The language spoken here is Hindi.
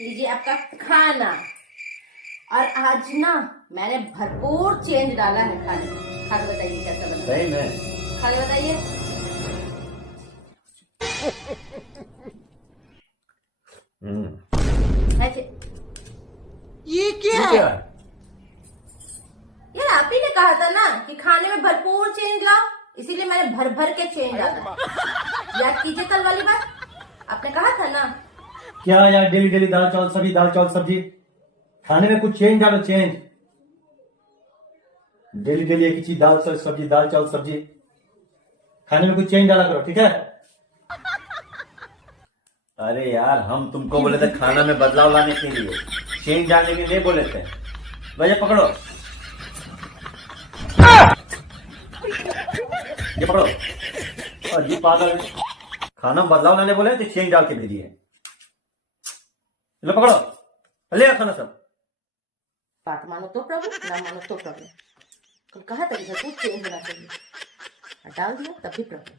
लीजिए आपका खाना। और आज ना मैंने भरपूर चेंज डाला है खाने में। खा के बताइए कैसा बना। सही में खा के बताइए। ऐसे ये क्या क्या है? है? यार आप ही ने कहा था ना कि खाने में भरपूर चेंज लाओ, इसीलिए मैंने भर भर के चेंज डाला। याद कीजिए कल वाली बात, आपने कहा था ना। क्या यार, डेली डेली दाल चावल सब्जी, दाल चावल सब्जी। खाने में कुछ चेंज डालो, चेंज। डेली डेली एक ही चीज, दाल सब्जी, दाल चावल सब्जी। खाने में कुछ चेंज डाला करो, ठीक है? अरे यार, हम तुमको बोले थे खाना में बदलाव लाने के लिए, चेंज डालने के लिए नहीं बोले थे। भैया पकड़ो, ये पकड़ो। और जी पागल है, खाना में बदलाव लाने बोले तो चेंज डाल के दे दिए। लो पकड़ो, ले खाना सब। बात मानो तो प्रॉब्लम, ना मानो तो प्रॉब्लम। कल कहा था कि भरपूर चेंज होना चाहिए, और डाल दिया तब भी प्रॉब्लम।